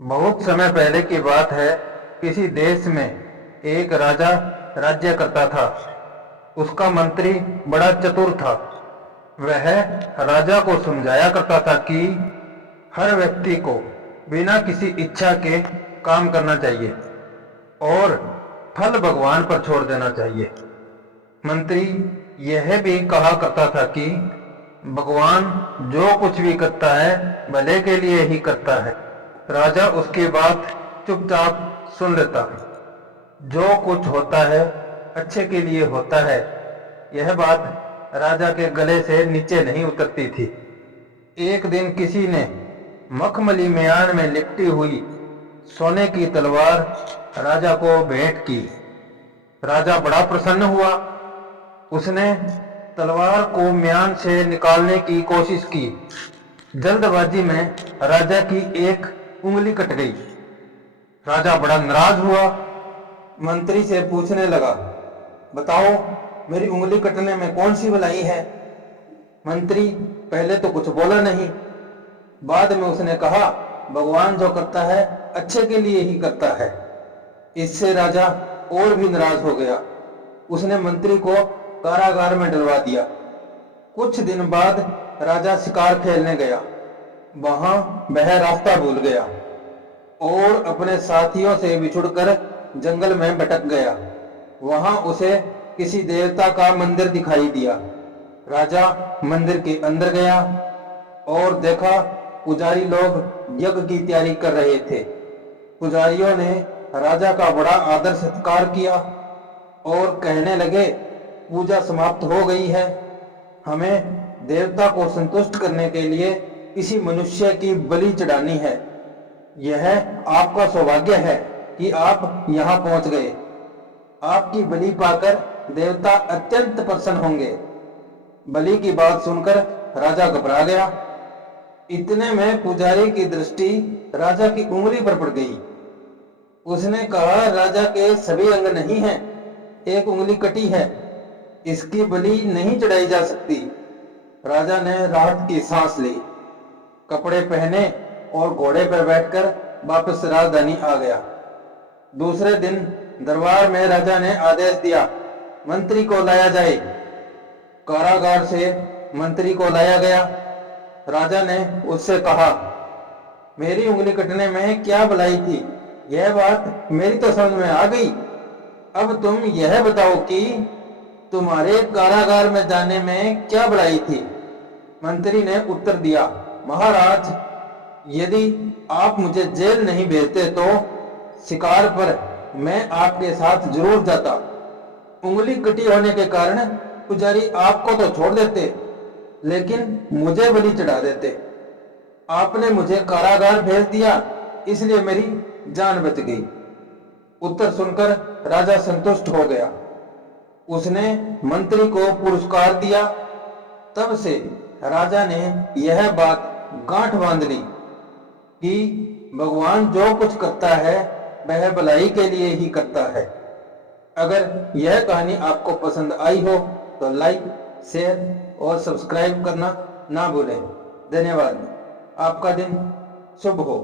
बहुत समय पहले की बात है। किसी देश में एक राजा राज्य करता था। उसका मंत्री बड़ा चतुर था। वह राजा को समझाया करता था कि हर व्यक्ति को बिना किसी इच्छा के काम करना चाहिए और फल भगवान पर छोड़ देना चाहिए। मंत्री यह भी कहा करता था कि भगवान जो कुछ भी करता है भले के लिए ही करता है। राजा उसकी बात चुपचाप सुन लेता। जो कुछ होता है अच्छे के लिए होता है, यह बात राजा के गले से नीचे नहीं उतरती थी। एक दिन किसी ने मखमली म्यान में लिपटी हुई सोने की तलवार राजा को भेंट की। राजा बड़ा प्रसन्न हुआ। उसने तलवार को म्यान से निकालने की कोशिश की। जल्दबाजी में राजा की एक उंगली कट गई। राजा बड़ा नाराज हुआ। मंत्री से पूछने लगा, बताओ मेरी उंगली कटने में कौन सी भलाई है। मंत्री पहले तो कुछ बोला नहीं। बाद में उसने कहा, भगवान जो करता है अच्छे के लिए ही करता है। इससे राजा और भी नाराज हो गया। उसने मंत्री को कारागार में डलवा दिया। कुछ दिन बाद राजा शिकार खेलने गया। वहां वह रास्ता भूल गया और अपने साथियों से बिछुड़कर जंगल में भटक गया। वहां उसे किसी देवता का मंदिर दिखाई दिया। राजा मंदिर के अंदर गया और देखा पुजारी लोग यज्ञ की तैयारी कर रहे थे। पुजारियों ने राजा का बड़ा आदर सत्कार किया और कहने लगे, पूजा समाप्त हो गई है। हमें देवता को संतुष्ट करने के लिए किसी मनुष्य की बलि चढ़ानी है। यह आपका सौभाग्य है कि आप यहाँ पहुंच गए। आपकी बलि पाकर देवता अत्यंत प्रसन्न होंगे। बलि की बात सुनकर राजा घबरा गया। इतने में पुजारी की दृष्टि राजा की उंगली पर पड़ गई। उसने कहा, राजा के सभी अंग नहीं हैं, एक उंगली कटी है, इसकी बलि नहीं चढ़ाई जा सकती। राजा ने राहत की सांस ली, कपड़े पहने और घोड़े पर बैठकर वापस राजधानी आ गया। दूसरे दिन दरबार में राजा ने आदेश दिया, मंत्री को लाया जाए। कारागार से मंत्री को लाया गया। राजा ने उससे कहा, मेरी उंगली कटने में क्या भलाई थी, यह बात मेरी तो समझ में आ गई। अब तुम यह बताओ कि तुम्हारे कारागार में जाने में क्या बुराई थी। मंत्री ने उत्तर दिया, महाराज, यदि आप मुझे जेल नहीं भेजते तो शिकार पर मैं आपके साथ जरूर जाता। उंगली कटी होने के कारण पुजारी आपको तो छोड़ देते, लेकिन मुझे बलि चढ़ा देते। आपने मुझे कारागार भेज दिया, इसलिए मेरी जान बच गई। उत्तर सुनकर राजा संतुष्ट हो गया। उसने मंत्री को पुरस्कार दिया। तब से राजा ने यह बात गांठ बांध ली कि भगवान जो कुछ करता है वह भलाई के लिए ही करता है। अगर यह कहानी आपको पसंद आई हो तो लाइक, शेयर और सब्सक्राइब करना ना भूलें। धन्यवाद। आपका दिन शुभ हो।